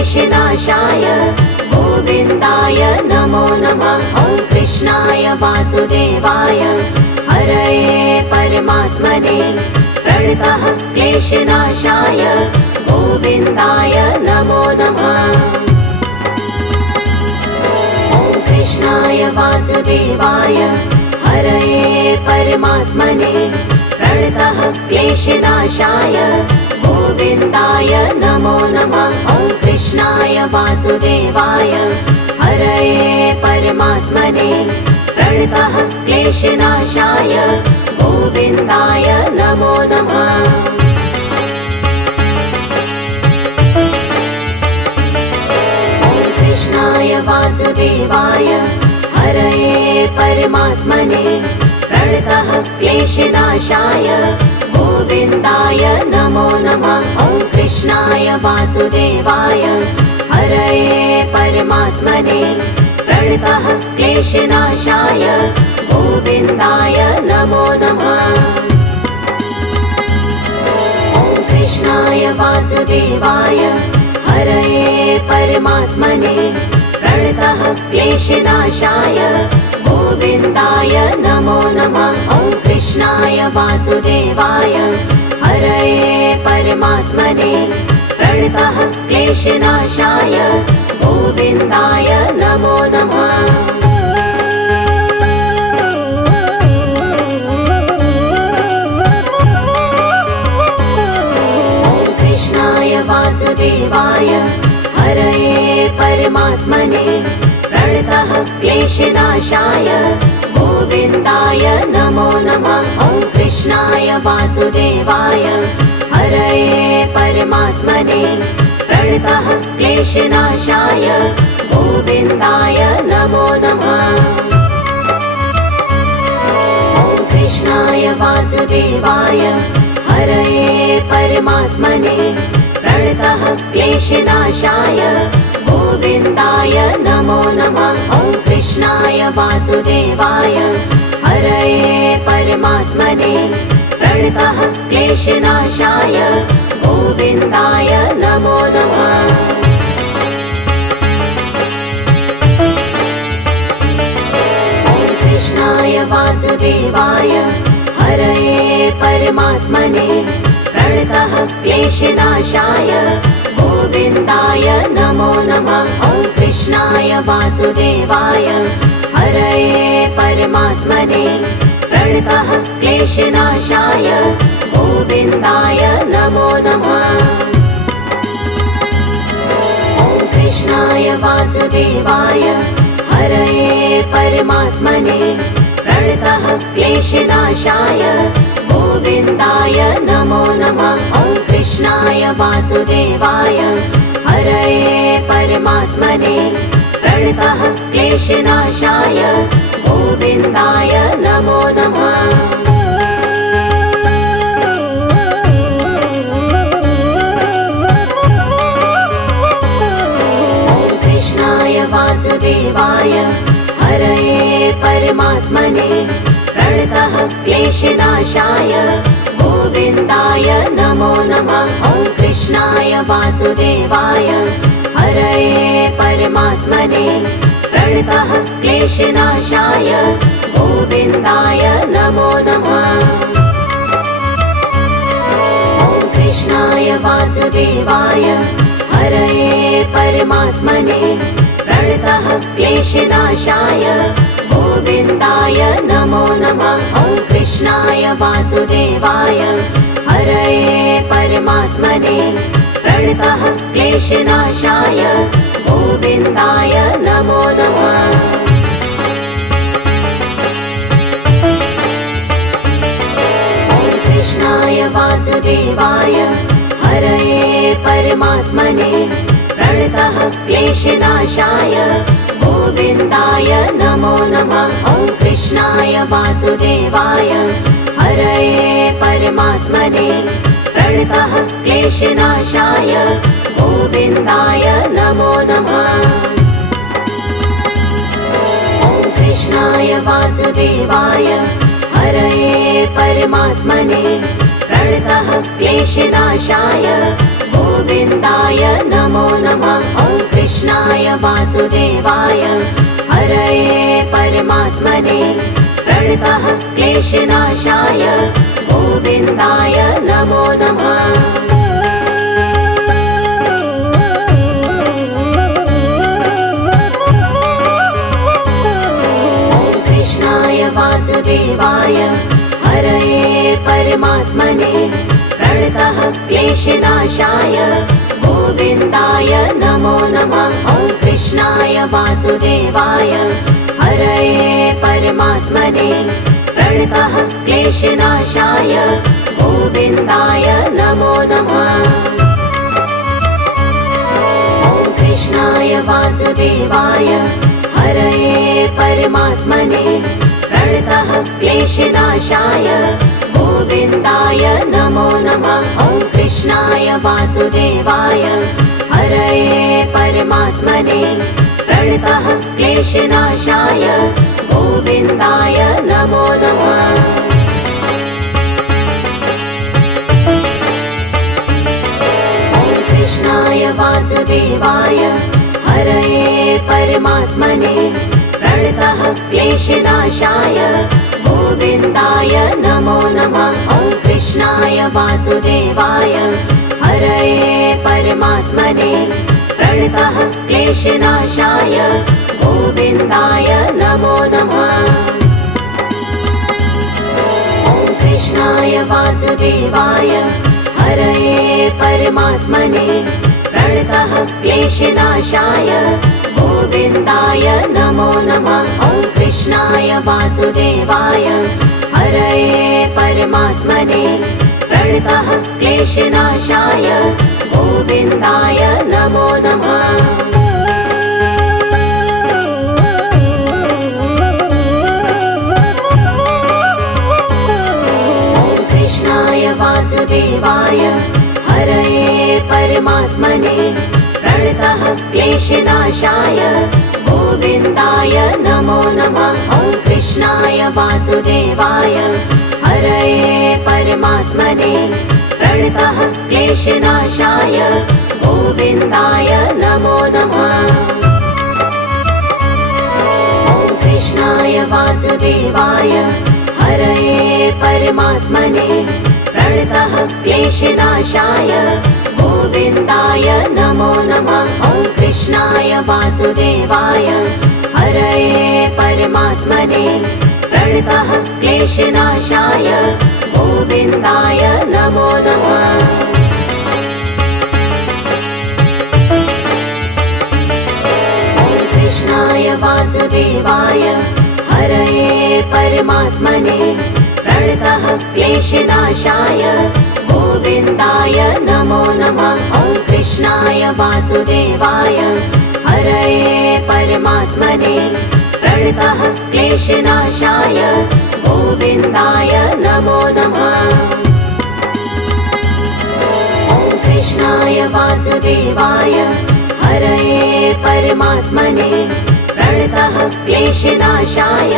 क्लेशनाशाय गोविन्दाय नमो नमः। ॐ कृष्णाय वासुदेवाय हरये परमात्मने प्रणतः क्लेशनाशाय गोविन्दाय नमो नमः। ॐ कृष्णाय वासुदेवाय हरये परमात्मने प्रणतः क्लेशनाशाय गोविन्दाय नमो नमः। ॐ कृष्णाय वासुदेवाय हरये परमात्मने प्रणतः क्लेशनाशाय गोविन्दाय नमो नमः। ॐ कृष्णाय वासुदेवाय हरये परमात्मने प्रणतः क्लेशनाशाय गोविन्दाय नमो नमः। ॐ कृष्णाय वासुदेवाय हरये परमात्मने प्रणतः क्लेशनाशाय गोविन्दाय नमो नमः। ॐ कृष्णाय वासुदेवाय हरये परमात्मने प्रणतः क्लेशनाशाय गोविन्दाय नमो नमः। ॐ कृष्णाय वासुदेवाय हरये परमात्मने प्रणतः क्लेशनाशाय गोविन्दाय नमो नमः। ॐ कृष्णाय वासुदेवाय हरये परमात्मने प्रणतः क्लेशनाशाय गोविन्दाय नमो नमः। ॐ कृष्णाय वासुदेवाय हरये परमात्मने प्रणतः क्लेशनाशाय गोविन्दाय नमो नमः। ॐ कृष्णाय वासुदेवाय हरये परमात्मने प्रणतः क्लेशनाशाय गोविन्दाय नमो नमः। ॐ कृष्णाय वासुदेवाय हरये परमात्मने प्रणतः क्लेशनाशाय गोविन्दाय नमो नमः। ॐ कृष्णाय वासुदेवाय हरये परमात्मने प्रणतः क्लेशनाशाय गोविन्दाय नमो नमः। ॐ कृष्णाय वासुदेवाय हरये परमात्मने प्रणतः क्लेशनाशाय गोविन्दाय नमो नमः। ॐ कृष्णाय वासुदेवाय हरये परमात्मने प्रणतः क्लेशनाशाय गोविन्दाय नमो नमः। ॐ कृष्णाय वासुदेवाय हरये परमात्मने प्रणतः क्लेशनाशाय गोविन्दाय नमो नमः। ॐ कृष्णाय वासुदेवाय हरये परमात्मने प्रणतः क्लेशनाशाय गोविन्दाय नमो नमः। ॐ कृष्णाय वासुदेवाय हरये परमात्मने प्रणतः क्लेशनाशाय गोविन्दाय नमो नमः। ॐ कृष्णाय वासुदेवाय हरये परमात्मने प्रणतः क्लेशनाशाय गोविन्दाय नमो नमः। ॐ कृष्णाय वासुदेवाय हरये परमात्मने प्रणतः क्लेशनाशाय गोविन्दाय नमो नमः। ॐ कृष्णाय वासुदेवाय हरये परमात्मने प्रणतः क्लेशनाशाय गोविन्दाय नमो नमः। ॐ कृष्णाय वासुदेवाय हरये परमात्मने प्रणतः क्लेशनाशाय गोविन्दाय नमो नमः। ॐ कृष्णाय वासुदेवाय हरये परमात्मने प्रणतः क्लेशनाशाय गोविन्दाय नमो नमः। वासुदेवाय हरये परमात्मने प्रणतः क्लेशनाशाय गोविन्दाय नमो नमः। वासुदेवाय हरये परमात्मने प्रणतः क्लेशनाशाय गोविन्दाय नमो नमः। ॐ कृष्णाय वासुदेवाय हरये परमात्मने प्रणतः क्लेशनाशाय गोविन्दाय नमो नमः। ॐ कृष्णाय वासुदेवाय हरये परमात्मने प्रणतः क्लेशनाशाय गोविन्दाय नमो नमः। ॐ कृष्णाय वासुदेवाय हरये परमात्मने प्रणतः क्लेशनाशाय गोविन्दाय नमो नमः। ॐ कृष्णाय वासुदेवाय हरये परमात्मने प्रणतः क्लेशनाशाय गोविन्दाय नमो नमः। ॐ कृष्णाय वासुदेवाय हरये परमात्मने प्रणतः क्लेशनाशाय गोविन्दाय नमो नमः। ॐ कृष्णाय वासुदेवाय हरये परमात्मने प्रणतः क्लेशनाशाय गोविन्दाय नमो नमः। ॐ कृष्णाय वासुदेवाय हरये परमात्मने प्रणतः क्लेशनाशाय गोविन्दाय नमो नमः। ॐ कृष्णाय वासुदेवाय हरये परमात्मने प्रणतः क्लेशनाशाय गोविन्दाय नमो नमः। ॐ कृष्णाय वासुदेवाय हरये परमात्मने प्रणतः क्लेशनाशाय गोविन्दाय नमो नमः। ॐ कृष्णाय वासुदेवाय हरये परमात्मने प्रणतः क्लेशनाशाय गोविन्दाय नमो नमः। ॐ कृष्णाय वासुदेवाय हरये परमात्मने प्रणतः क्लेशनाशाय गोविन्दाय नमो नमः। ॐ कृष्णाय वासुदेवाय हरये परमात्मने प्रणतः क्लेशनाशाय गोविन्दाय नमो नमः। ॐ कृष्णाय वासुदेवाय हरये परमात्मने प्रणतः क्लेशनाशाय गोविन्दाय नमो नमः। ॐ कृष्णाय वासुदेवाय हरये परमात्मने प्रणतः क्लेशनाशाय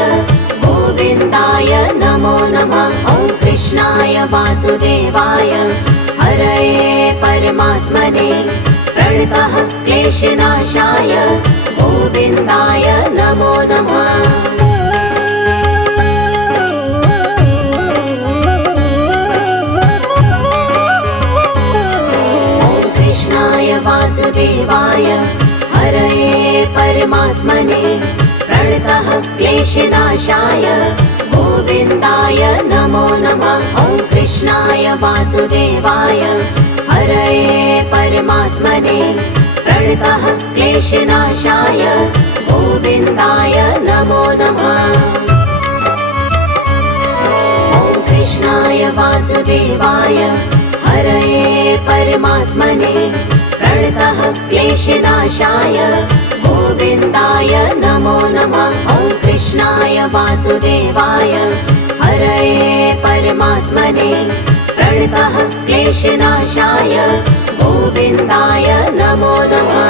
गोविन्दाय नमो नमः। ॐ कृष्णाय वासुदेवाय हरये परमात्मने प्रणतः क्लेशनाशाय गोविन्दाय नमो नमः। ॐ कृष्णाय वासुदेवाय हरये परमात्मने प्रणतः क्लेशनाशाय गोविन्दाय नमो नमः। ॐ कृष्णाय वासुदेवाय हरये परमात्मने प्रणतः क्लेशनाशाय गोविन्दाय नमो नमः। ॐ कृष्णाय वासुदेवाय हरये परमात्मने प्रणतः क्लेशनाशाय गोविन्दाय नमो नमः। ॐ कृष्णाय वासुदेवाय हरये परमात्मने प्रणतः क्लेशनाशाय गोविन्दाय नमो नमः।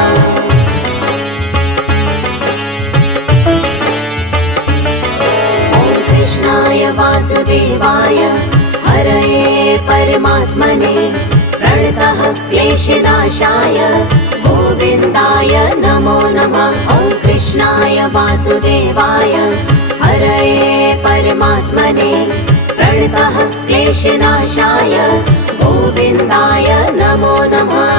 ॐ कृष्णाय वासुदेवाय हरये परमात्मने प्रणतः क्लेशनाशाय गोविन्दाय नमो नमः। वासुदेवाय हरये परमात्मने प्रणतः क्लेशनाशाय गोविन्दाय नमो नमः।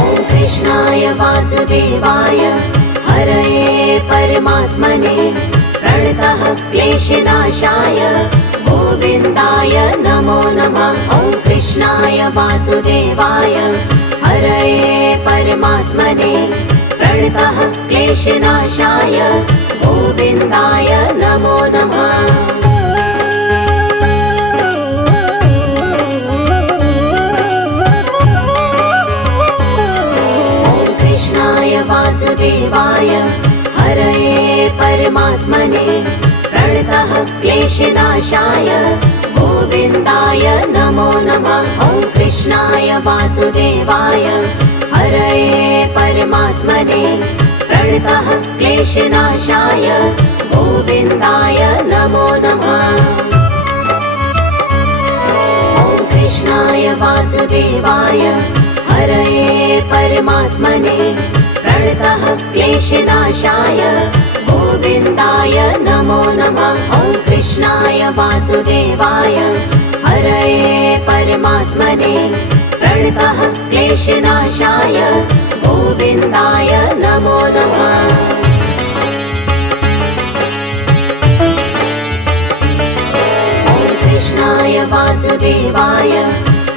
ॐ कृष्णाय वासुदेवाय हरये परमात्मने प्रणतः क्लेशनाशाय गोविन्दाय नमो नमः। ॐ कृष्णाय वासुदेवाय हरये परमात्मने प्रणतः क्लेशनाशाय गोविन्दाय नमो नमः। ॐ कृष्णाय वासुदेवाय हरये परमात्मने प्रणतः क्लेशनाशाय गोविन्दाय नमो नमः। ॐ कृष्णाय वासुदेवाय हरये परमात्मने प्रणतः क्लेशनाशाय गोविन्दाय नमो नमः। ॐ कृष्णाय वासुदेवाय हरये परमात्मने प्रणतः क्लेशनाशाय गोविन्दाय नमो नमः। ॐ कृष्णाय वासुदेवाय हरये परमात्मने प्रणतः क्लेशनाशाय गोविन्दाय नमो नमः। ॐ कृष्णाय वासुदेवाय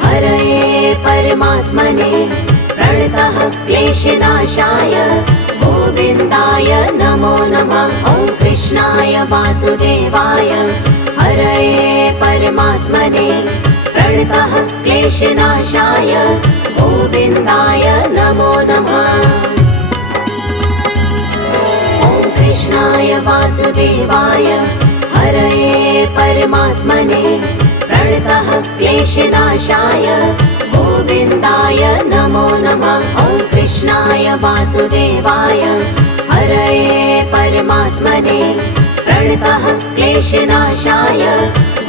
हरये परमात्मने प्रणतः क्लेशनाशाय गोविन्दाय नमो नमः। ॐ कृष्णाय वासुदेवाय हरये परमात्मने प्रणतः क्लेशनाशाय गोविन्दाय नमो नमः। ॐ कृष्णाय वासुदेवाय हरये परमात्मने प्रणतः क्लेशनाशाय गोविन्दाय नमो नमः। ॐ कृष्णाय वासुदेवाय हरये परमात्मने प्रणतः क्लेशनाशाय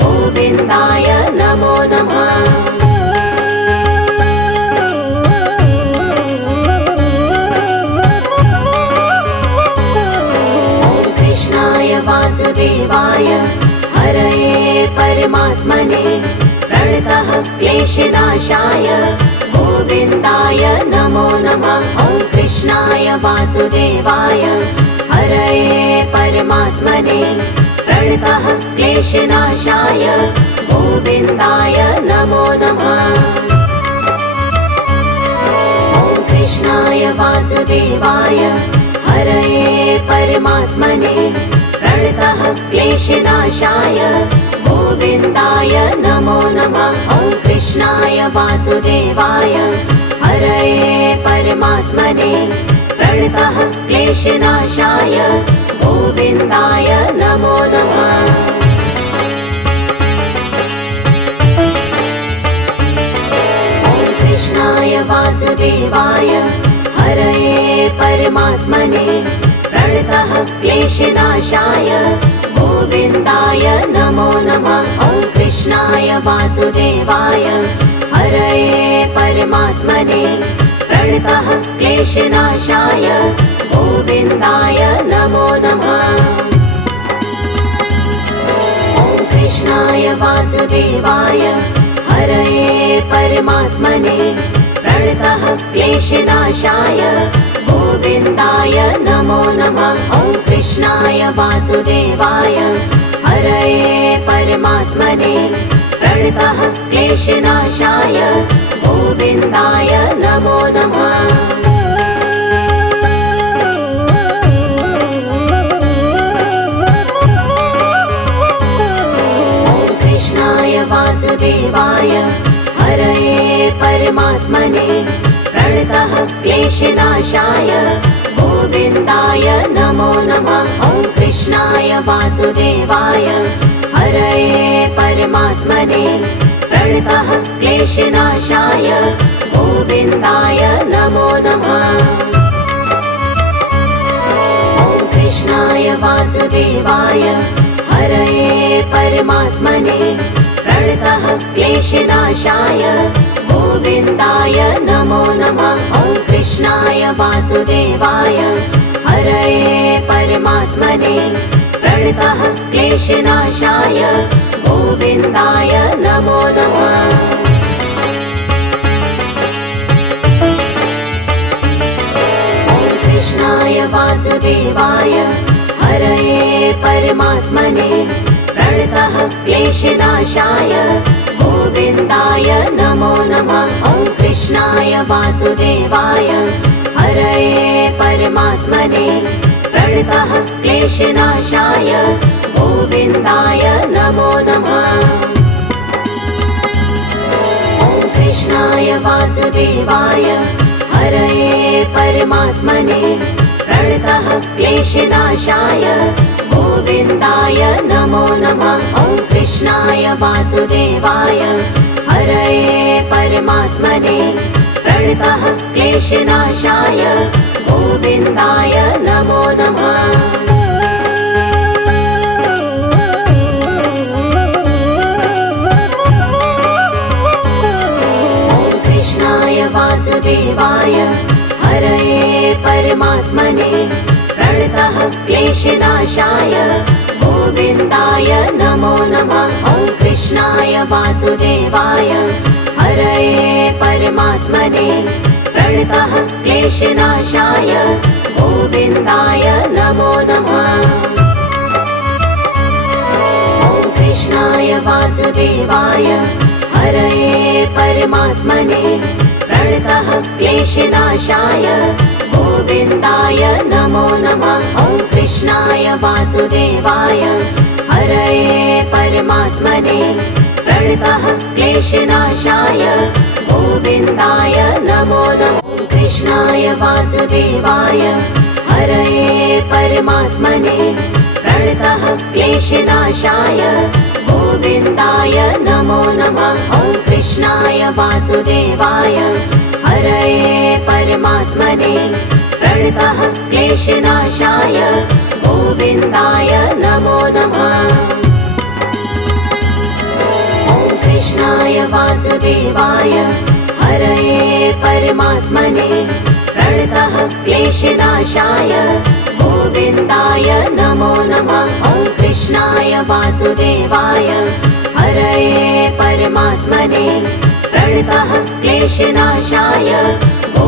गोविन्दाय नमो नमः। ॐ कृष्णाय वासुदेवाय हरये परमात्मने प्रणतः क्लेशनाशाय गोविन्दाय नमो नमः। ॐ कृष्णाय वासुदेवाय हरये परमात्मने प्रणतः क्लेशनाशाय गोविन्दाय नमो नमः। ॐ कृष्णाय वासुदेवाय हरये परमात्मने प्रणतः क्लेशनाशाय गोविन्दाय नमो नमः। ॐ कृष्णाय वासुदेवाय हरये परमात्मने प्रणतः क्लेशनाशाय गोविन्दाय नमो नमः। ॐ कृष्णाय वासुदेवाय हरये परमात्मने प्रणतः क्लेशनाशाय गोविन्दाय नमो नमः। ॐ कृष्णाय वासुदेवाय हरये परमात्मने प्रणतः क्लेशनाशाय गोविन्दाय नमो नमः। ॐ कृष्णाय वासुदेवाय हरये परमात्मने प्रणतः क्लेशनाशाय गोविन्दाय नमो नमः। ॐ कृष्णाय वासुदेवाय हरये परमात्मने प्रणतः क्लेशनाशाय गोविन्दाय नमो नमः। ॐ कृष्णाय वासुदेवाय हरये परमात्मने प्रणतः क्लेशनाशाय गोविन्दाय नमो नमः। ॐ कृष्णाय वासुदेवाय हरये परमात्मने प्रणतः क्लेशनाशाय गोविन्दाय नमो नमः। ॐ कृष्णाय वासुदेवाय हरये परमात्मने प्रणतः क्लेशनाशाय गोविन्दाय नमो नमः। ॐ कृष्णाय वासुदेवाय क्लेशनाशाय गोविन्दाय नमो नमः। कृष्णाय वासुदेवाय हरये परमात्मने प्रणतः क्लेशनाशाय गोविन्दाय नमो नमः। ॐ कृष्णाय वासुदेवाय हरये परमात्मने प्रणतः क्लेशनाशाय गोविन्दाय नमो नमः। ॐ कृष्णाय वासुदेवाय हरये परमात्मने प्रणतः क्लेशनाशाय गोविन्दाय नमो नमः। ॐ कृष्णाय वासुदेवाय हरये परमात्मने प्रणतः क्लेशनाशाय गोविन्दाय नमो नमः। वासुदेवाय हरये परमात्मने प्रणतः क्लेशनाशाय गोविन्दाय नमो नमः। ॐ कृष्णाय वासुदेवाय हरये परमात्मने प्रणतः क्लेशनाशाय गोविन्दाय नमो नमः। ॐ कृष्णाय वासुदेवाय हरये परमात्मने प्रणतः क्लेशनाशाय गोविन्दाय नमो नमः। ॐ कृष्णाय वासुदेवाय हरये परमात्मने प्रणतः क्लेशनाशाय गोविन्दाय नमो नमः। ॐ कृष्णाय वासुदेवाय हरये परमात्मने प्रणतः क्लेशनाशाय गोविन्दाय नमो नमः। ॐ कृष्णाय वासुदेवाय हरये परमात्मने प्रणतः क्लेशनाशाय गोविन्दाय नमो नमः। ॐ कृष्णाय वासुदेवाय हरये परमात्मने प्रणतः क्लेशनाशाय गोविन्दाय नमो नमः। ॐ कृष्णाय वासुदेवाय हरये परमात्मने प्रणतः क्लेशनाशाय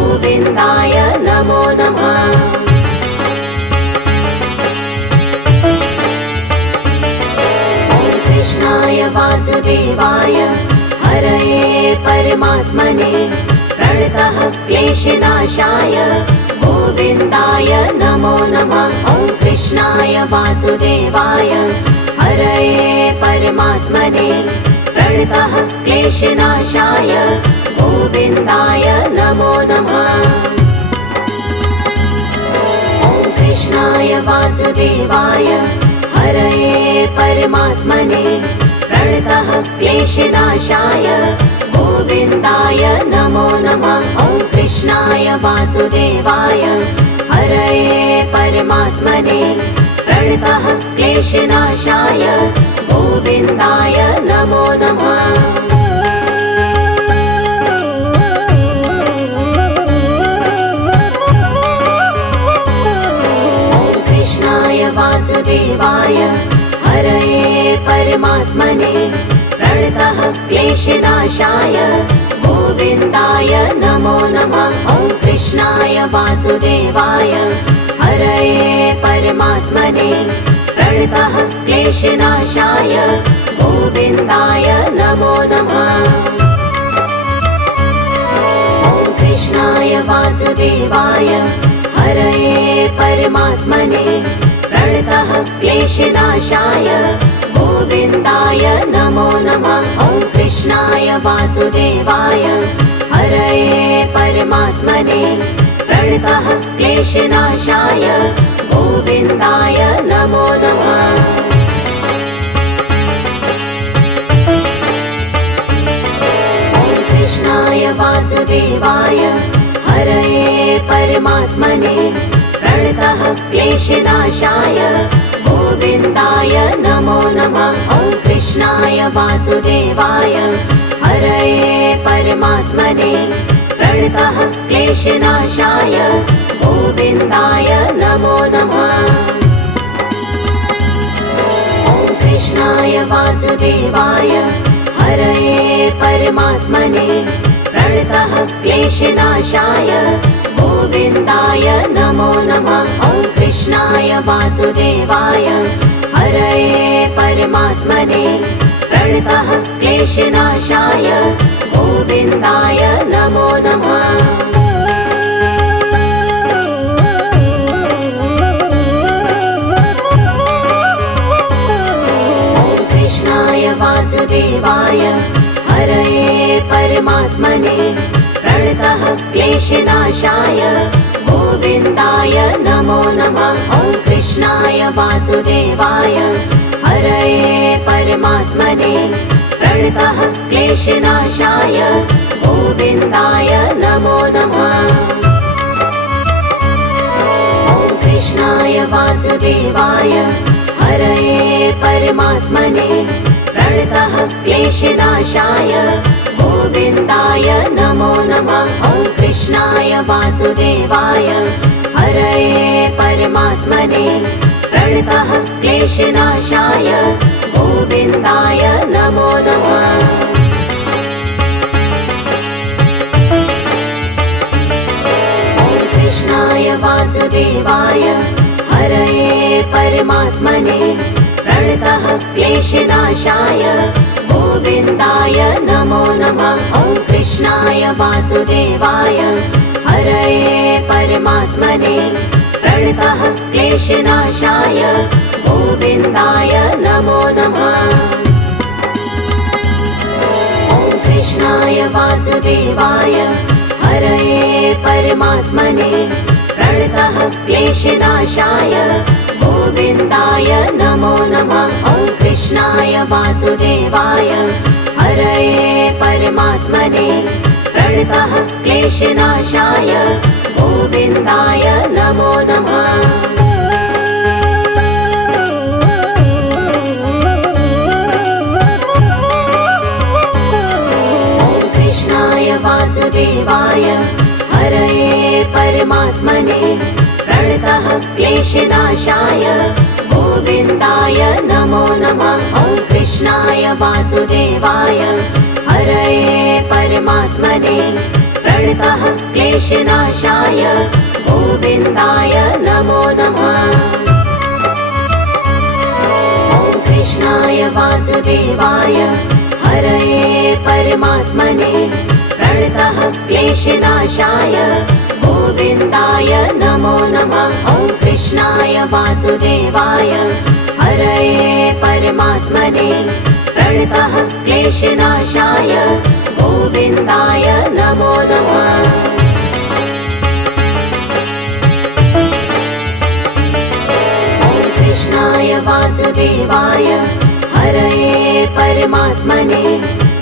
गोविन्दाय नमो नमः। ॐ कृष्णाय वासुदेवाय हरये परमात्मने प्रणतः क्लेशनाशाय गोविन्दाय नमो नमः। ॐ कृष्णाय वासुदेवाय हरये परमात्मने प्रणतः क्लेशनाशाय गोविन्दाय नमो नमः। ॐ कृष्णाय वासुदेवाय हरये परमात्मने प्रणतः क्लेशनाशाय गोविन्दाय नमो नमः। ॐ कृष्णाय वासुदेवाय हरये परमात्मने प्रणतः क्लेशनाशाय गोविन्दाय नमो नमः। ॐ कृष्णाय वासुदेवाय हरये परमात्मने प्रणतः क्लेशनाशाय गोविन्दाय नमो नमः। ॐ कृष्णाय वासुदेवाय हरये परमात्मने प्रणतः क्लेशनाशाय गोविन्दाय नमो नमः। ॐ कृष्णाय वासुदेवाय हरये परमात्मने प्रणतः क्लेशनाशाय गोविन्दाय नमो नमः। ॐ कृष्णाय वासुदेवाय हरये परमात्मने प्रणतः क्लेशनाशाय गोविन्दाय नमो नमः। ॐ कृष्णाय वासुदेवाय हरये परमात्मने प्रणतः क्लेशनाशाय गोविन्दाय नमो नमः। ॐ कृष्णाय वासुदेवाय हरये परमात्मने प्रणतः क्लेशनाशाय गोविन्दाय नमो नमः। ॐ वासुदेवाय हरये परमात्मने प्रणतः क्लेशनाशाय गोविन्दाय नमो नमः। ॐ कृष्णाय वासुदेवाय हरये परमात्मने प्रणतः क्लेशनाशाय गोविन्दाय नमो नमः। वासुदेवाय हरये परमात्मने प्रणतः क्लेशनाशाय गोविन्दाय नमो नमः। ॐ कृष्णाय वासुदेवाय हरये परमात्मने प्रणतः क्लेशनाशाय गोविन्दाय नमो नमः। ॐ कृष्णाय वासुदेवाय हरये परमात्मने प्रणतः क्लेशनाशाय गोविन्दाय नमो नमः। ॐ कृष्णाय वासुदेवाय हरये परमात्मने प्रणतः क्लेशनाशाय गोविन्दाय नमो नमः। ॐ कृष्णाय वासुदेवाय हरये परमात्मने प्रणतः क्लेशनाशाय गोविन्दाय नमो नमः। ॐ कृष्णाय वासुदेवाय हरये परमात्मने प्रणतः क्लेशनाशाय गोविन्दाय नमो नमः। ॐ कृष्णाय वासुदेवाय हरये परमात्मने प्रणतः क्लेशनाशाय गोविन्दाय नमो नमः। ॐ कृष्णाय वासुदेवाय हरये परमात्मने प्रणतः क्लेशनाशाय गोविन्दाय नमो नमः। ॐ कृष्णाय वासुदेवाय हरये परमात्मने प्रणतः क्लेशनाशाय गोविन्दाय नमो नमः। ॐ कृष्णाय वासुदेवाय हरये परमात्मने प्रणतः क्लेशनाशाय गोविन्दाय नमो नमः। ॐ कृष्णाय वासुदेवाय हरये परमात्मने प्रणतः क्लेशनाशाय गोविन्दाय नमो नमः। ॐ कृष्णाय वासुदेवाय हरये परमात्मने प्रणतः क्लेशनाशाय गोविन्दाय नमो नमः। ॐ कृष्णाय वासुदेवाय हरये परमात्मने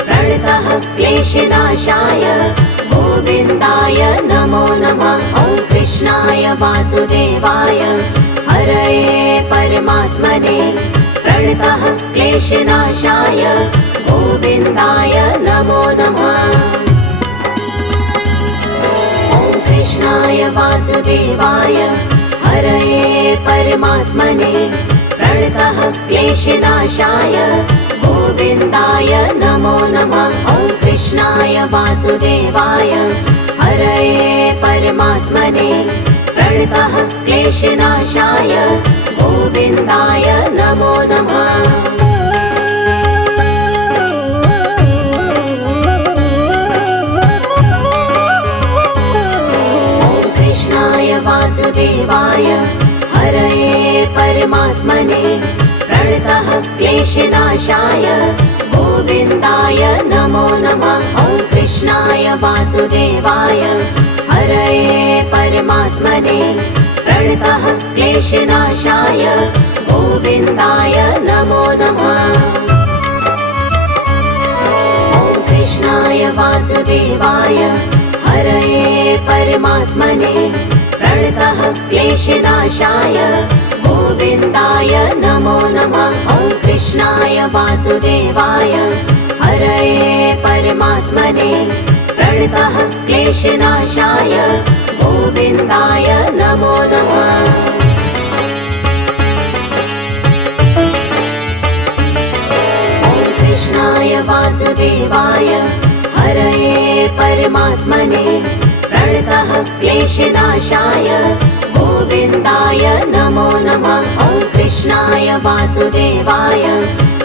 प्रणतः क्लेशनाशाय गोविन्दाय नमो नमः। ॐ कृष्णाय वासुदेवाय हरये परमात्मने प्रणतः क्लेशनाशाय गोविन्दाय नमो नमः। ॐ कृष्णाय वासुदेवाय हरये परमात्मने प्रणतः क्लेशनाशाय गोविन्दाय नमो नमः। ॐ कृष्णाय वासुदेवाय हरये परमात्मने प्रणतः क्लेशनाशाय गोविन्दाय नमो नमः। ॐ कृष्णाय वासुदेवाय हरये परमात्मने प्रणतः क्लेशनाशाय गोविन्दाय नमो नमः। ॐ कृष्णाय वासुदेवाय हरये परमात्मने प्रणतः क्लेशनाशाय गोविन्दाय नमो नमः। ॐ कृष्णाय वासुदेवाय हरये परमात्मने प्रणतः क्लेशनाशाय गोविन्दाय नमो नमः। ॐ कृष्णाय वासुदेवाय हरये परमात्मने प्रणतः क्लेशनाशाय गोविन्दाय नमो नमः। वासुदेवाय हरये परमात्मने प्रणतः क्लेशनाशाय गोविन्दाय नमो नमः। ॐ कृष्णाय वासुदेवाय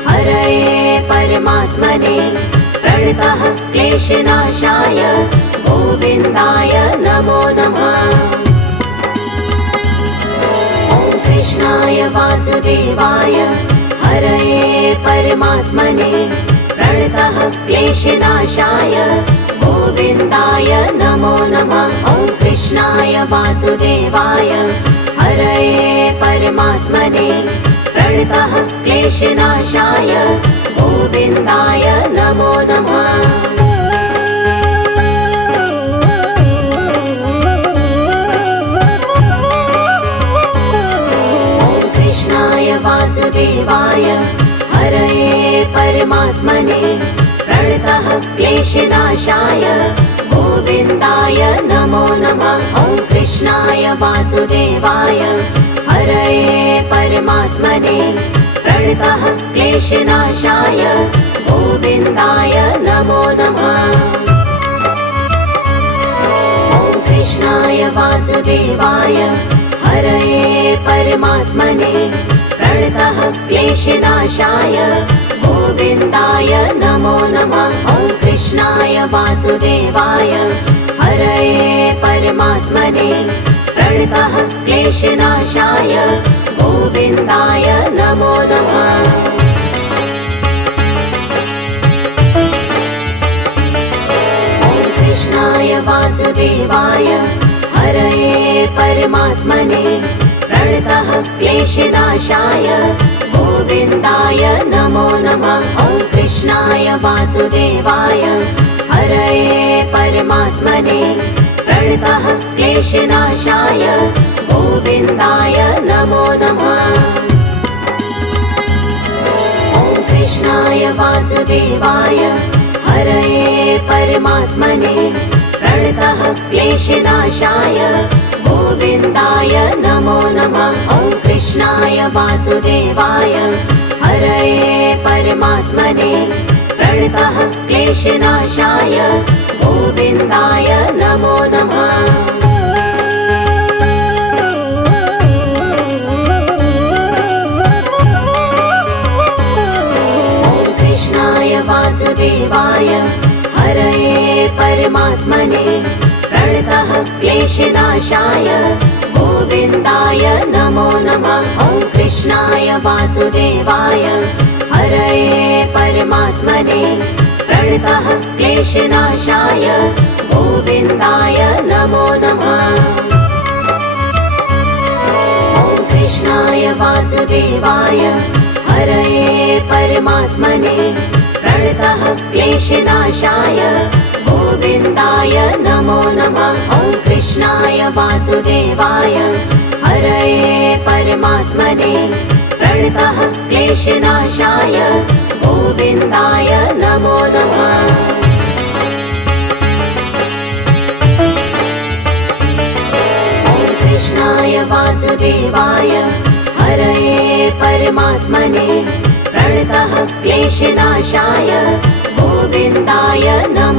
हरये परमात्मने प्रणतः क्लेशनाशाय गोविन्दाय नमो नमः। ॐ कृष्णाय वासुदेवाय हरये परमात्मने प्रणतः क्लेशनाशाय गोविन्दाय नमो नमः। ॐ कृष्णाय वासुदेवाय हरये परमात्मने प्रणतः क्लेशनाशाय गोविन्दाय नमो नमः। वासुदेवाय हरये परमात्मने प्रणतः क्लेशनाशाय गोविन्दाय नमो नमः। ॐ कृष्णाय वासुदेवाय हरये परमात्मने प्रणतः क्लेशनाशाय गोविन्दाय नमो नमः। ॐ कृष्णाय वासुदेवाय हरये परमात्मने प्रणतः क्लेशनाशाय गोविन्दाय नमो नमः। ॐ कृष्णाय वासुदेवाय हरये परमात्मने प्रणतः क्लेशनाशाय गोविन्दाय नमो नमः। ॐ कृष्णाय वासुदेवाय हरये परमात्मने प्रणतः क्लेशनाशाय गोविन्दाय नमो नमः। ॐ कृष्णाय वासुदेवाय हरये परमात्मने प्रणतः क्लेशनाशाय गोविन्दाय नमो नमः। ॐ कृष्णाय वासुदेवाय हरये परमात्मने प्रणतः क्लेशनाशाय गोविन्दाय नमो नमः। ॐ कृष्णाय वासुदेवाय हरये परमात्मने प्रणतः क्लेशनाशाय गोविन्दाय नमो नमः। ॐ कृष्णाय वासुदेवाय हरये परमात्मने प्रणतः क्लेशनाशाय गोविन्दाय नमो नमः। ॐ कृष्णाय वासुदेवाय हरये परमात्मने प्रणतः क्लेशनाशाय गोविन्दाय नमो नमः। ॐ कृष्णाय वासुदेवाय हरये परमात्मने प्रणतः क्लेशनाशाय गोविन्दाय नमो नमः। ॐ कृष्णाय वासुदेवाय हरये परमात्मने प्रणतः क्लेशनाशाय गोविन्दाय नमो नमः। ॐ कृष्णाय वासुदेवाय हरये परमात्मने प्रणतः क्लेशनाशाय गोविन्दाय नमो